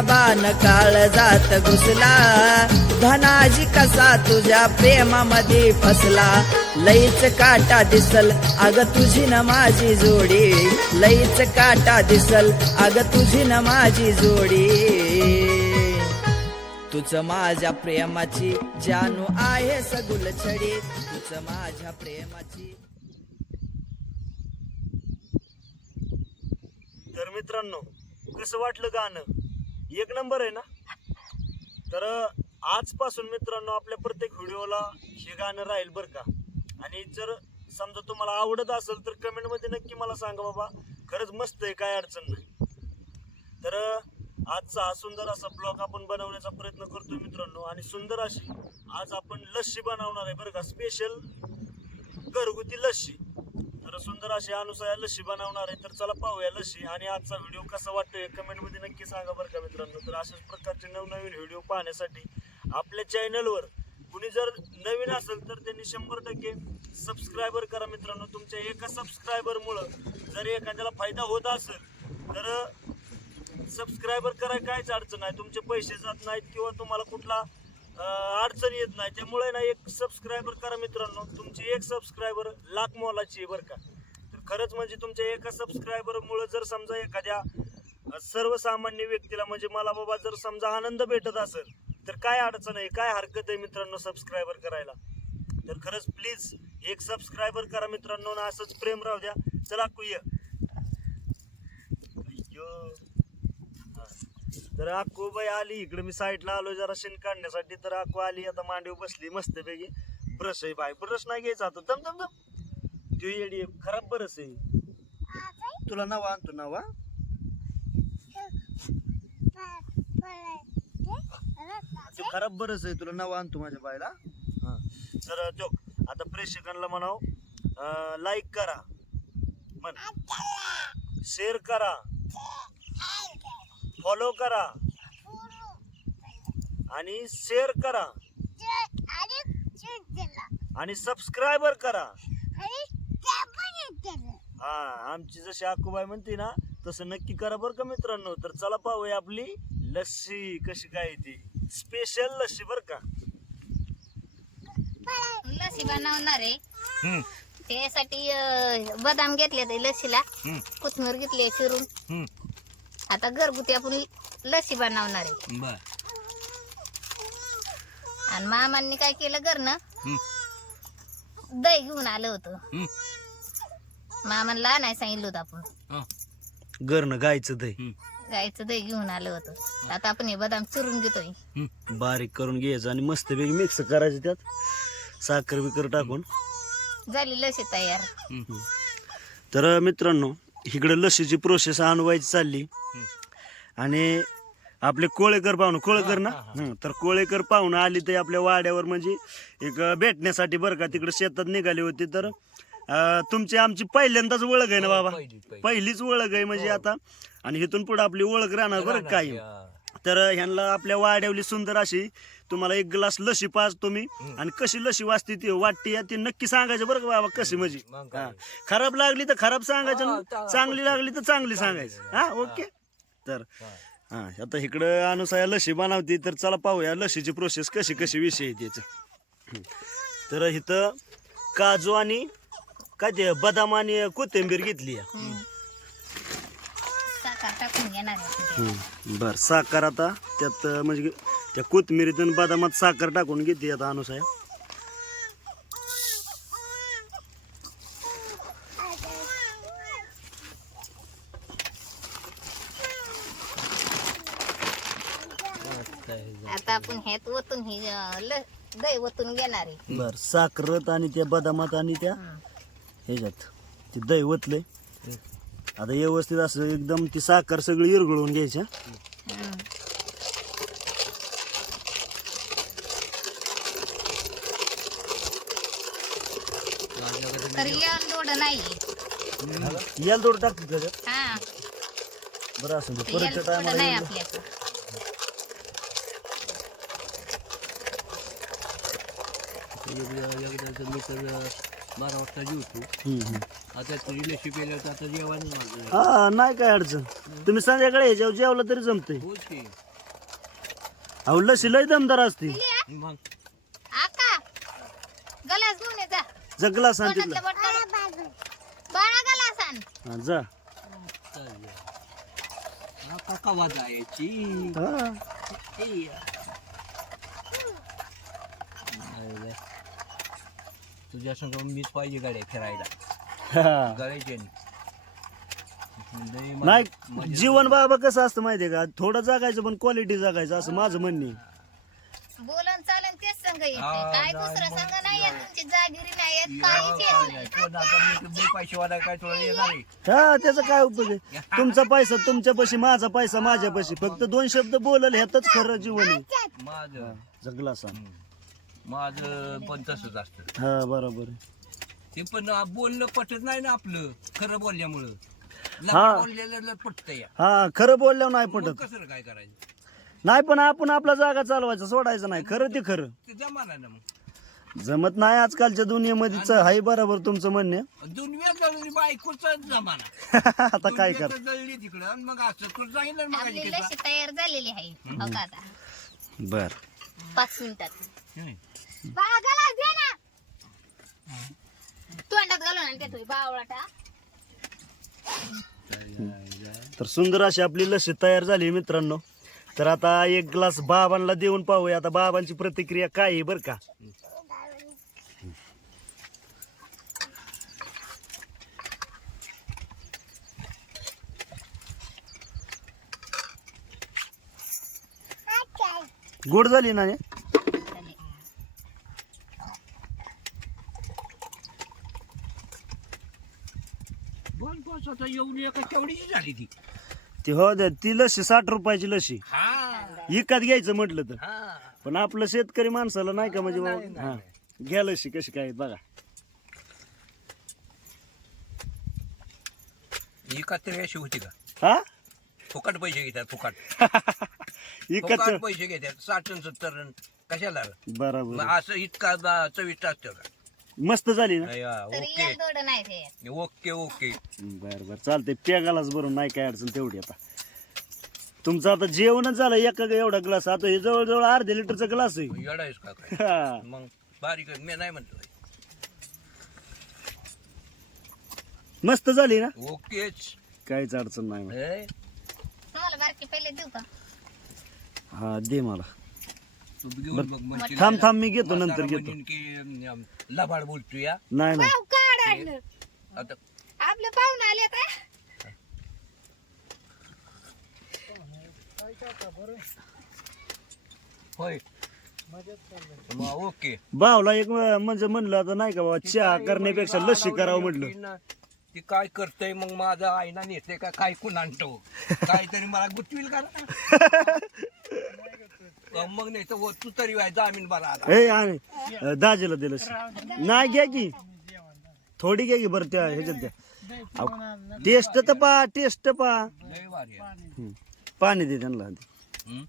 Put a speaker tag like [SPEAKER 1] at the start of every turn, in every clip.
[SPEAKER 1] बाण काळ जात घुसला. धनाजी कसा तुझ्या प्रेमामध्ये फसला. लईच काटा दिसल अग तुझी न माझी जोडी. लईच काटा दिसल अग तुझी न माझी जोडी. तुझ माझ्या प्रेमाची जानू आहे सगुल छडी. तुझ माझ्या प्रेमाची
[SPEAKER 2] तर मित्रांनो कसं वाटलं गाणं? एक नंबर आहे ना? तर आजपासून मित्रांनो आपल्या प्रत्येक व्हिडिओला हे गाणं राहील बरं का? आणि जर समजा तुम्हाला आवडत असेल तर कमेंटमध्ये नक्की मला सांगा बाबा. खरंच मस्त आहे काय अडचण नाही. तर आजचा हा सुंदर असा ब्लॉग आपण बनवण्याचा प्रयत्न करतोय मित्रांनो. आणि सुंदर अशी आज आपण लस्सी बनवणार आहे बरं का? स्पेशल घरगुती लस्सी. तर सुंदर अशी अनुसया लशी बनवणार आहे. तर चला पाहूया लशी आणि आजचा व्हिडिओ कसा वाटतोय? कमेंटमध्ये नक्की सांगा बरं का मित्रांनो. तर अशाच प्रकारचे नवनवीन व्हिडिओ पाहण्यासाठी आपल्या चॅनलवर कुणी जर नवीन असेल तर त्यांनी शंभर टक्के सबस्क्रायबर करा मित्रांनो. तुमच्या एका सबस्क्रायबरमुळं जर एखाद्याला फायदा होत असेल तर सबस्क्रायबर करा काहीच अडचण नाही. तुमचे पैसे जात नाहीत किंवा तुम्हाला कुठला अडचण येत नाही. त्यामुळे ना एक सबस्क्रायबर करा मित्रांनो. तुमची एक सबस्क्रायबर लाख मोलाची आहे बरं का. तर खरंच म्हणजे तुमच्या एका सबस्क्रायबरमुळे जर समजा एखाद्या सर्वसामान्य व्यक्तीला म्हणजे मला बाबा जर समजा आनंद भेटत असेल तर काय अडचण आहे? काय हरकत आहे मित्रांनो सबस्क्रायबर करायला? तर खरंच प्लीज एक सबस्क्रायबर करा मित्रांनो. ना असंच प्रेम राहू द्या. चला कुय तर अक्कू बाई आली इकडे. मी साईडला आलो जरा शेण काढण्यासाठी. तर अक्कू आली. आता मांडीव बसली मस्त पैकी ब्रश आहे बाय ब्रश नाही घ्यायचा आता. दम दम दम. तू येडी. खराब बरस आहे. तुला नवा आणतो नवा. ते खराब बरस आहे. तुला नवा आणतो माझ्या बायला हा. तर तो आता प्रेक्षकांना म्हणाव लाईक करा. म्हण. शेअर करा. फॉलो करा. आणि शेअर करा. आणि सबस्क्रायबर करा. हा आमची जशी अक्कूबाई म्हणते ना तसं नक्की करा बरं का मित्रांनो. तर चला पाहूया आपली लस्सी कशी काय ती. स्पेशल लस्सी बरं का.
[SPEAKER 3] लसी बनवणार आहे. त्यासाठी बदाम घेतले ते लसीला कोथमीर घेतली चिरून. आता घरगुती आपण लसी बनवणार आहे.
[SPEAKER 4] बर.
[SPEAKER 3] आणि मामांनी काय केलं घरनं? दही घेऊन आलं होतं. मामांना नाही सांगितलं होतं आपण.
[SPEAKER 2] गरणं गायचं दही.
[SPEAKER 3] गायचं दही घेऊन आलं होतं. आता आपण हे बदाम चिरून घेतोय.
[SPEAKER 2] बारीक करून घ्यायचं आणि मस्त पैकी मिक्स करायचं त्यात. साखर बिकर टाकून
[SPEAKER 3] झाली लसी तयार.
[SPEAKER 2] तर मित्रांनो इकडे लसीची प्रोसेस आणवायची चालली. आणि आपले कोळेकर पाहुणं कोळेकर ना? हं, तर कोळेकर पाहुणं आली ते आपल्या वाड्यावर म्हणजे एक भेटण्यासाठी बरं का तिकडे शेतात निघाली होती तर अं, तुमची आमची पहिल्यांदाच ओळख आहे ना बाबा?
[SPEAKER 4] पहिलीच, पहिली.
[SPEAKER 2] पहिलीच ओळख आहे म्हणजे आता. आणि इथून पुढे आपली ओळख राहणार बरं काही तर ह्यांना आपल्या वाड्यावली सुंदर अशी तुम्हाला एक ग्लास लशी पाच तुम्ही आणि कशी लशी वाजते ती वाटते ती नक्की सांगायचं बरं का बाबा कशी म्हणजे? हा. खराब लागली तर खराब सांगायचं चांगली लागली तर चांगली सांगायचं. हा ओके. तर हा. आता इकडं अनुसाया लशी बनवते तर चला पाहूया लशीची प्रोसेस कशी कशी विषय आहे त्याचं. तर इथं काजू आणि काय ते बदाम आणि कोथिंबीर घेतली आहे.
[SPEAKER 3] टाकून घेणार आहे.
[SPEAKER 2] बर साखर आता त्यात अं, म्हणजे त्या कोथमिरीत आणि बदामात साखर टाकून घेते आता अनुसाय
[SPEAKER 3] आता आपण ह्यात ओतून ही अं, ल- दही ओतून घेणार आहे.
[SPEAKER 2] बर साखरत आणि त्या बदामात आणि त्या ह्याच्यात ते दही ओतले आता व्यवस्थित असं एकदम ती साखर सगळी इरगळून घ्यायच्या.
[SPEAKER 3] तर थोडं नाही.
[SPEAKER 2] याला थोडं टाकते त्याच्यात
[SPEAKER 3] हा.
[SPEAKER 2] बरं असं ते
[SPEAKER 3] तर
[SPEAKER 2] परतच्या
[SPEAKER 3] येऊन थोडं नाही
[SPEAKER 2] टायमाला
[SPEAKER 4] बारा वाजता जेवतो आता आता जेवण माझं
[SPEAKER 2] हा नाही काय अडचण. तुम्ही संध्याकाळी ह्याच्यावर जेवलं तरी
[SPEAKER 4] बोल की.
[SPEAKER 2] अहो लशी लय दमदार असते
[SPEAKER 4] मग?
[SPEAKER 3] आका गलास घेऊन ये जा.
[SPEAKER 2] जगला सांग
[SPEAKER 3] तोंडातलं
[SPEAKER 2] तिथला.
[SPEAKER 3] बोट काढ. बाळा गलास आण.
[SPEAKER 2] हा, जा.
[SPEAKER 4] आता कवा जायची?
[SPEAKER 2] हा.
[SPEAKER 4] तुझ्या संग मीच पाहिजे गाड्या फिरायला.
[SPEAKER 2] हा. नाही जीवन बाबा कसं असतं माहितीये का? थोडं जगायचं पण क्वालिटी जगायचं असं माझं म्हणणे
[SPEAKER 3] बोलन चालन तेच संघ येते.
[SPEAKER 4] हा,
[SPEAKER 3] काय
[SPEAKER 4] नाही,
[SPEAKER 3] दुसरं
[SPEAKER 4] मग
[SPEAKER 3] संघ नाही येत तुमची जागिरी नाही येत काहीच येत नाही.
[SPEAKER 4] पैसे वाला काय तुला येणार आहे?
[SPEAKER 2] हा त्याचा काय उपयोग आहे? तुमचा पैसा तुमच्यापाशी माझा पैसा माझ्यापाशी फक्त दोन शब्द बोलल ह्यातच खरं जीवन आहे.
[SPEAKER 4] माझं.
[SPEAKER 2] जगला सांग.
[SPEAKER 4] माझं पण तसंच असतं.
[SPEAKER 2] हा बरोबर आहे.
[SPEAKER 4] ते पण बोलणं पटत नाही ना आपलं खरं बोलल्यामुळं.
[SPEAKER 2] हा.
[SPEAKER 4] बोललेलं पटत या.
[SPEAKER 2] हा खरं बोलल्यावर नाही
[SPEAKER 4] मग
[SPEAKER 2] पटत.
[SPEAKER 4] कसं काय करायचं?
[SPEAKER 2] नाही पण आपण आपला जागा चालवायचा सोडायचं नाही. खरं ते खरं.
[SPEAKER 4] ते जमाना ना मग.
[SPEAKER 2] जमत नाही आजकालच्या दुनियेमध्ये हाय बरोबर तुमचं म्हणणे.
[SPEAKER 4] दुनिया जळली बायकोचा जमाना.
[SPEAKER 2] आता काय कर
[SPEAKER 4] दुनिया तर जळली तिकडं आणि मग असं तुला सांगितलं ना
[SPEAKER 3] आपली
[SPEAKER 4] मगाशी
[SPEAKER 3] लशी तयार झालेली आहे. हो का आता?
[SPEAKER 2] बर.
[SPEAKER 3] पाच मिनिटात.
[SPEAKER 4] किती?
[SPEAKER 3] बाळा गलास दे ना तोंडात घालून आणि देतोय बावळाटा
[SPEAKER 2] तर सुंदर अशी आपली लशी तयार झाली मित्रांनो तर आता एक ग्लास बाबांना देऊन पाहूया आता बाबांची प्रतिक्रिया काय आहे बरं का गोड झाली ना हे?
[SPEAKER 4] एका केवढीची झाली ती.
[SPEAKER 2] ती हो द्या ती लशी साठ रुपयाची लशी.
[SPEAKER 4] हा.
[SPEAKER 2] विकत घ्यायचं म्हटलं तर.
[SPEAKER 4] हा.
[SPEAKER 2] पण आपलं शेतकरी माणसाला नाही का म्हणजे बाबा? हा. घ्या लशी कशी काय बघा.
[SPEAKER 4] एका तरी अशी होती का?
[SPEAKER 2] हा?
[SPEAKER 4] फुकट पैसे घेतात फुकट.
[SPEAKER 2] विकत
[SPEAKER 4] फुकट पैसे घेतात साठ आणि सत्तर आणि कशाला? मग
[SPEAKER 2] बरोबर
[SPEAKER 4] असं इतका बा- चविष्ट असतं का?
[SPEAKER 2] मस्त झाली ना?
[SPEAKER 4] ओके.
[SPEAKER 3] नाही ते.
[SPEAKER 4] Okay okay.
[SPEAKER 2] बर बर. चालते पेगालाच बरोबर नाही काय अडचण तेवढी आता. तुमचं आता जेवणच झालं एका एवढा ग्लास आता हे जवळजवळ अर्ध्या लिटरचा ग्लास आहे.
[SPEAKER 4] येडायस का काय?
[SPEAKER 2] हा.
[SPEAKER 4] मग बारीक मी नाही म्हणतो
[SPEAKER 2] मस्त झाली ना?
[SPEAKER 4] ओकेच.
[SPEAKER 2] काहीच अडचण नाही मग.
[SPEAKER 4] हे?
[SPEAKER 3] तुम्हाला बारकी पहिले देऊ का?
[SPEAKER 2] हा दे मला.
[SPEAKER 4] तू घेऊन बघ म्हणशील
[SPEAKER 2] थांब थांब मी घेतो
[SPEAKER 4] म्हातारा
[SPEAKER 2] नंतर घेतो.
[SPEAKER 4] म्हणीन की अं, लबाड बोलतो या
[SPEAKER 2] नाही नाही.
[SPEAKER 3] पाव काढ आणलं.
[SPEAKER 4] आता
[SPEAKER 3] आपले पाहुणे आले आता.
[SPEAKER 4] होय. मग ओके.
[SPEAKER 2] भावला एक म्हणजे म्हणलं आता नाही का बाबा चहा करण्यापेक्षा लस्सी करावं म्हटलं
[SPEAKER 4] ती काय करतय मग माझा आईना नेते का काय कोण आणतो काहीतरी मला गुतविल का ना? मग नाही तर तू तरी व्हाय जामीन बरा आला
[SPEAKER 2] ए आणि दाजीला दिलं नाही घ्या की थोडी घ्या की बरं त्या ह्याच्यात द्या टेस्ट तर पा टेस्ट पा
[SPEAKER 4] लय भारी आहे.
[SPEAKER 2] हम्म. पाणी दे त्यांना आधी.
[SPEAKER 4] हं?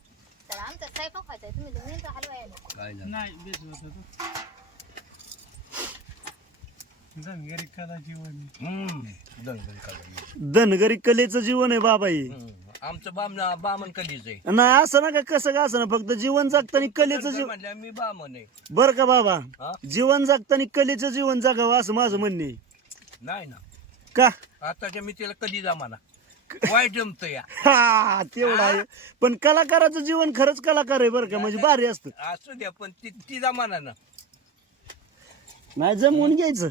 [SPEAKER 3] तर आमचा स्वयंपाक व्हायचा तुम्ही दोन्हीचा हलवा यायला
[SPEAKER 4] काय झालं हं, दणदण काढलं.
[SPEAKER 2] धनगरी कलेचं जीवन आहे बाबा हे
[SPEAKER 4] हं. आमचं बामण बामण कधीच आहे.
[SPEAKER 2] नाही असं ना का कसं का असं ना फक्त जीवन जगताना कलेचं जीवन
[SPEAKER 4] म्हटलं मी बामण आहे.
[SPEAKER 2] बरं का बाबा?
[SPEAKER 4] हा?
[SPEAKER 2] जीवन जगताना कलेचं जीवन जगावं असं माझं म्हणणे.
[SPEAKER 4] नाही ना.
[SPEAKER 2] का?
[SPEAKER 4] आताच्या मी तिला कधी जमाना. वाईट जमत या.
[SPEAKER 2] हा तेवढं आहे. पण कलाकाराचं जीवन खरंच कलाकार आहे बरं का? म्हणजे भारी असतं.
[SPEAKER 4] असू द्या पण ती ती जमाना ना.
[SPEAKER 2] नाही जमवून घ्यायचं.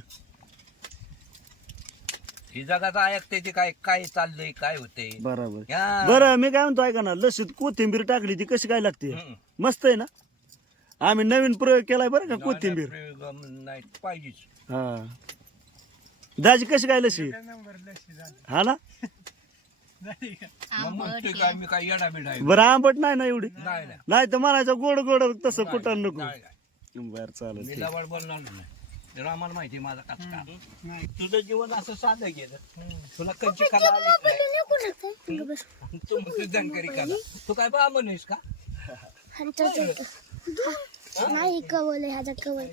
[SPEAKER 4] ही जगात ऐकते ते काय काय चाललंय काय होतंय?
[SPEAKER 2] बरोबर.
[SPEAKER 4] या.
[SPEAKER 2] बरं मी काय म्हणतो ऐका ना लसीत कोथिंबीर टाकली ती कशी काय लागते?
[SPEAKER 4] हं.
[SPEAKER 2] मस्त आहे ना? आम्ही नवीन प्रयोग केलाय बरं का कोथिंबीर?
[SPEAKER 4] प्रयोग नाही पाहिजेच
[SPEAKER 2] हा. दाजी कशी काय लसी? हा ना?
[SPEAKER 4] मग म्हणतोय काय मी काय येडा बिडा आहे?
[SPEAKER 2] बरं आंबट नाही ना एवढी?
[SPEAKER 4] नाही नाही.
[SPEAKER 2] नाही तर म्हणायचं गोड गोड तसं कुठं नको.
[SPEAKER 4] नाही, नाही.
[SPEAKER 2] बर चालेल
[SPEAKER 4] मी बोलणार नाही. तर आम्हाला माहिती आहे माझा कचका. तुझं जीवन असं साधं गेलं. तुला कंची खाला आलीच नाही. तू मग जानकारी तू काय बा म्हणेस का?
[SPEAKER 5] नाही कवल ह्याचा कवल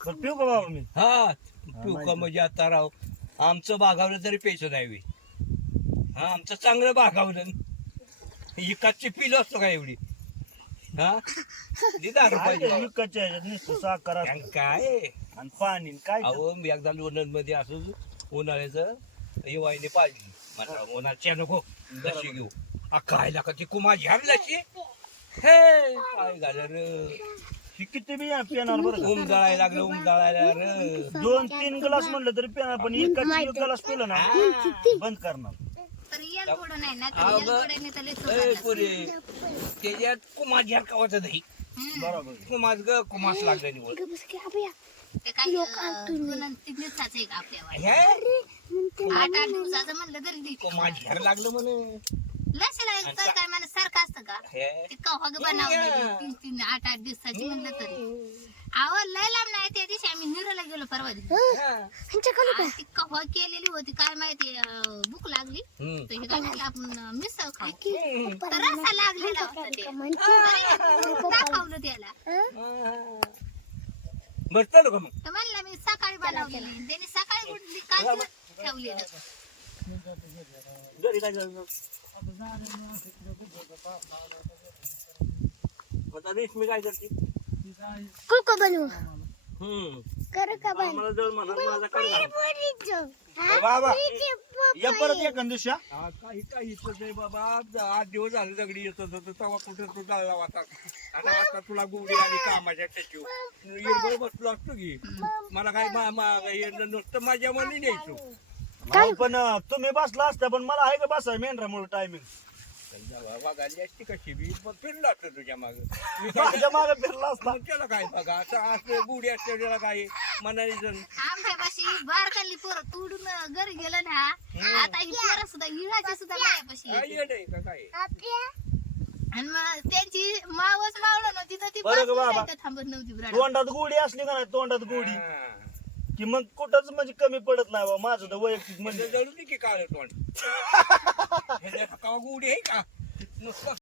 [SPEAKER 2] बरं, पिऊ का बाबा मी?
[SPEAKER 4] हा तू का म्हणजे आता राव आमचं भागावलं तरी पैसे द्यावे हा आमचं चांगलं भागावलं इकाची पिलो असतो का एवढी? हा? दिदा
[SPEAKER 2] काय ते विकतच्या ह्याच्यात नुसतं साखर असतं.
[SPEAKER 4] काय?
[SPEAKER 2] आणि पाणी आणि काय?
[SPEAKER 4] अहो मी एकदा लोणंदमध्ये असं उन्हाळ्याचं येवाईने पाहिली. मला उन्हाच्या नको लशी घेऊ. आ, काय लाका ती कुमा लशी हे काय झालं रे?
[SPEAKER 2] ही किती बी पिणार बरं का?
[SPEAKER 4] उम जळायला लागलं उम जळायला रे
[SPEAKER 2] दोन तीन ग्लास म्हणलं तरी पिणार पण एक ग्लास पिलं ना बंद करणार.
[SPEAKER 3] तर येल थोडं नाही ना तर तर
[SPEAKER 4] ए,
[SPEAKER 3] चोखायला
[SPEAKER 4] पुरे त्याच्यात दही.
[SPEAKER 2] बरोबर.
[SPEAKER 4] कुमास ग कुमास लागलं निवड.
[SPEAKER 3] ते काय अं, दोन तीन दिवसाचं
[SPEAKER 4] हे?
[SPEAKER 3] आठ आठ दिवसाचं म्हणलं तरी
[SPEAKER 4] झाड लागलं म्हणे.
[SPEAKER 3] लसीला एक तर काय मला सारखं असतं का? ते बनवलं तीन तीन आठ आठ दिवसाची म्हणलं तरी. आवड लय लांब नाही त्या दिवशी आम्ही निराला गेलो परवा दिवशी. आणि ती केलेली होती काय माहिती अं, भूक लागली.
[SPEAKER 4] हम्म.
[SPEAKER 3] तर हे काय केलं आपण मिसळ खाऊ
[SPEAKER 5] की
[SPEAKER 3] तर लागलेला होता ते. अरे, दाखवलं त्याला.
[SPEAKER 4] बस चालू का मग?
[SPEAKER 3] तर म्हणलं मी सकाळी बनवलेली त्याने सकाळी कुठली काय ठेवलेलं.
[SPEAKER 2] घरी काय करायचं?
[SPEAKER 4] आता रेशमी काय करते?
[SPEAKER 5] कुको बनवू.
[SPEAKER 4] हम्म.
[SPEAKER 5] कर का बन
[SPEAKER 2] मला जर म्हणा माझा? बाबा या परत हा?
[SPEAKER 4] हा, काही काही नाही बाबा. आठ दिवस झाले दगडी येत होतो तेव्हा कुठे तू चालला होता? आता आता तुला गुडी आणि कामाच्या त्याची बसलो असतो की. मला काय मा- मा- नुसतं माझ्या मनी न्यायचो.
[SPEAKER 2] अहो, पण अं, तुम्ही बसला असता पण मला आहे का बसाय मेंढरामुळे टायमिंग
[SPEAKER 4] वागायली असती कशी बी पण फिरला असतं तुझ्या माग
[SPEAKER 2] माझ्या मागे फिरला असता.
[SPEAKER 4] त्याला काय बघा असं असं गुढी असते त्याला काय मनाने जण
[SPEAKER 3] आमच्या पाशी बारकाली पोरं तोडून घरी गेलं ना आता ही पोरं सुद्धा इळाची
[SPEAKER 4] काय का काय?
[SPEAKER 3] आणि मग त्यांची मावच मावलं नव्हती तर ती
[SPEAKER 2] बरं ग
[SPEAKER 3] बसून
[SPEAKER 2] बाबा.
[SPEAKER 3] थांबत नव्हती ब्राड
[SPEAKER 2] तोंडात गोडी असली का नाही तोंडात गोडी?
[SPEAKER 4] हा.
[SPEAKER 2] की मग कुठंच म्हणजे कमी पडत नाही बा माझं तर वैयक्तिक म्हणजे
[SPEAKER 4] म्हणजे. जळू दे की काळ तोंड. हे जे का गुढी आहे का? नुसतं